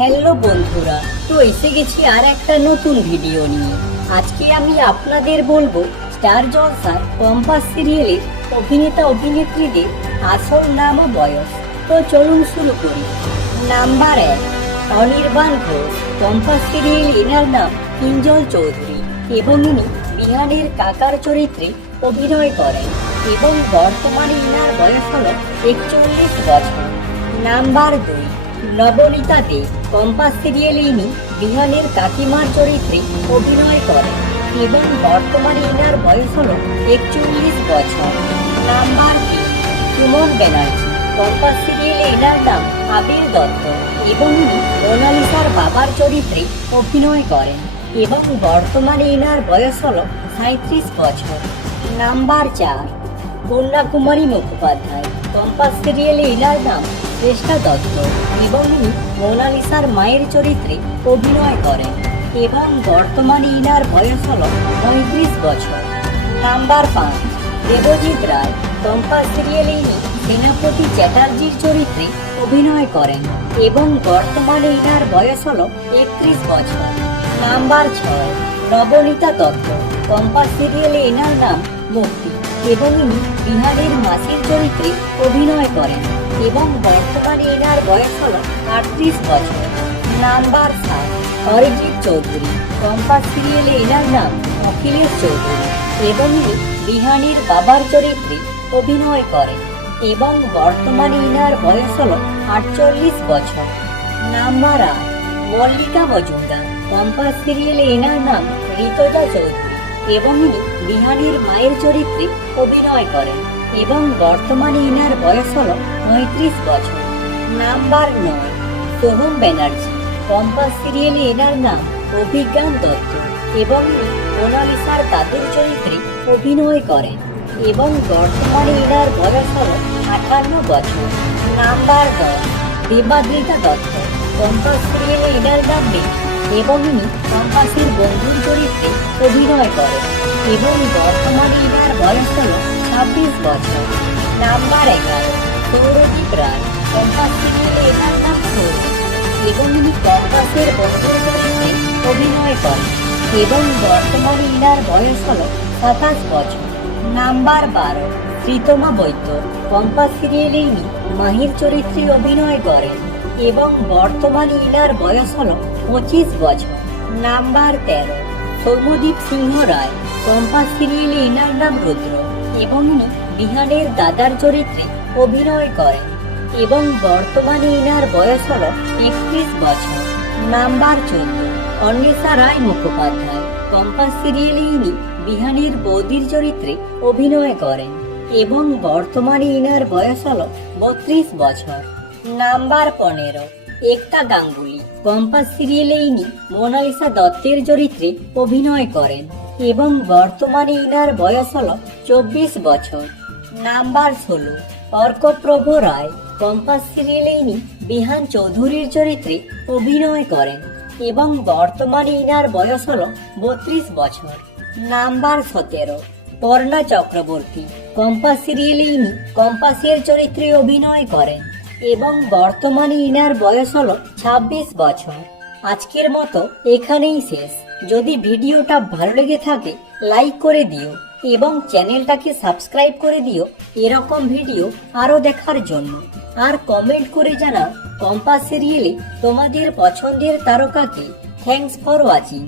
Hello বন্ধুরা, তো এসে গেছি আর একটা নতুন ভিডিও নিয়ে। আজকে আমি আপনাদের বলবো স্টার জলসার কম্পাস সিরিয়ালের অভিনেতা অভিনেত্রীদের আসল নাম ও বয়স। তো চলুন শুরু করি। নাম্বার 1, অনির্বাণ ঘোষ। কম্পাস সিরিয়ালে এনার নাম কিঞ্জল চৌধুরী এবং ইনি বিহানের কাকার চরিত্রে অভিনয় করেন এবং বর্তমানে ইনার বয়স হলো 41 বছর। নাম্বার 2, নবনীতা দে। কম্পাস সিরিয়ালে ইনি বিহানের কাকিমার চরিত্রে অভিনয় করেন এবং বর্তমানে ইনার বয়স হলো 41 বছর। নাম্বার 3, সুমন ব্যানার্জি। কম্পাস সিরিয়ালে এনার নাম আবির দত্ত এবং ইনি মোনালিসার বাবার চরিত্রে অভিনয় করেন এবং বর্তমানে ইনার বয়স হলো 37 বছর। নাম্বার 4, কন্যাকুমারী মুখোপাধ্যায়। কম্পাস সিরিয়ালে এনার নাম শ্রেষ্ঠা দত্ত এবং ইনি মোনালিসার মায়ের চরিত্রে অভিনয় করেন এবং বর্তমানে ইনার বয়স হল 35 বছর। নাম্বার 5, দেবজিৎ রায়। কম্পাস সিরিয়ালে ইনি সেনাপতি চ্যাটার্জির চরিত্রে অভিনয় করেন এবং বর্তমানে ইনার বয়স হল 31 বছর। নাম্বার 6, নবনীতা দত্ত। কম্পাস সিরিয়ালে এনার নাম মুক্তি এবং ইনি বিহারের মাসির চরিত্রে অভিনয় করেন এবং বর্তমানে এনার বয়স হল 38 বছর। নাম্বার 7, অরিজিৎ চৌধুরী। কম্পাস সিরিয়ালে এনার নাম অখিলেশ চৌধুরী এবং ইনি বিহানের বাবার চরিত্রে অভিনয় করেন এবং বর্তমানে ইনার বয়স হল 48 বছর। নাম্বার 8, মল্লিকা মজুমদার। কম্পাস সিরিয়ালে এনার নাম ঋতজা চৌধুরী এবং ইনি বিহানের মায়ের চরিত্রে অভিনয় করেন এবং বর্তমানে ইনার বয়স হল 35 বছর। নাম্বার 9, সোহম ব্যানার্জি। কম্পাস সিরিয়ালে এনার নাম অভিজ্ঞান দত্ত এবং ইনি মোনালিসার দাদুর চরিত্রে অভিনয় করেন এবং বর্তমানে ইনার বয়স হল 58 বছর। নাম্বার 10, দেবাদ্রিতা দত্ত। কম্পাস সিরিয়ালে এনার নাম মেঘ এবং ইনি কম্পাসের বন্ধুর চরিত্রে অভিনয় করেন এবং বর্তমানে ইনার বয়স হল 26 বছর। নাম্বার 11, সৌরদীপ রায়। কম্পাস সিরিয়ালে এনার নাম সৌরভ এবং ইনি কম্পাসের বন্ধুর চরিত্রে অভিনয় করেন এবং বর্তমানে ইনার বয়স হল 27 বছর। নাম্বার 12, শ্রীতমা বৈদ্য। কম্পাস সিরিয়ালে ইনি মাহির চরিত্রে অভিনয় করেন এবং বর্তমানে ইনার বয়স হল 25 বছর। নাম্বার 13, সৌম্যদীপ সিংহ রায়। কম্পাস সিরিয়ালে এনার নাম রুদ্র এবং ইনি বিহানের দাদার চরিত্রে অভিনয় করেন এবং বর্তমানে ইনার বয়স হল 31 বছর। নাম্বার 14, অন্বেষা রায় মুখোপাধ্যায়। কম্পাস সিরিয়ালে ইনি বিহানের বৌদির চরিত্রে অভিনয় করেন এবং বর্তমানে ইনার বয়স হল 32 বছর। নাম্বার 15, একতা গাঙ্গুলি। কম্পাস সিরিয়ালে ইনি মোনালিসা দত্তের চরিত্রে অভিনয় করেন এবং বর্তমানে ইনার বয়স হল 24 বছর। নাম্বার 16, অর্কপ্রভ রায়। কম্পাস সিরিয়ালে ইনি বিহান চৌধুরীর চরিত্রে অভিনয় করেন এবং বর্তমানে ইনার বয়স হল 32 বছর। নাম্বার 17, পর্ণা চক্রবর্তী। কম্পাস সিরিয়ালে ইনি কম্পাসের চরিত্রে অভিনয় করেন এবং বর্তমানে ইনার বয়স হল 26 বছর। আজকের মতো এখানেই শেষ। যদি ভিডিওটা ভালো লেগে থাকে লাইক করে দিও এবং চ্যানেলটাকে সাবস্ক্রাইব করে দিও এরকম ভিডিও আরো দেখার জন্য। আর কমেন্ট করে জানাও কম্পাস সিরিয়ালে তোমাদের পছন্দের তারকাকে। Thanks for watching.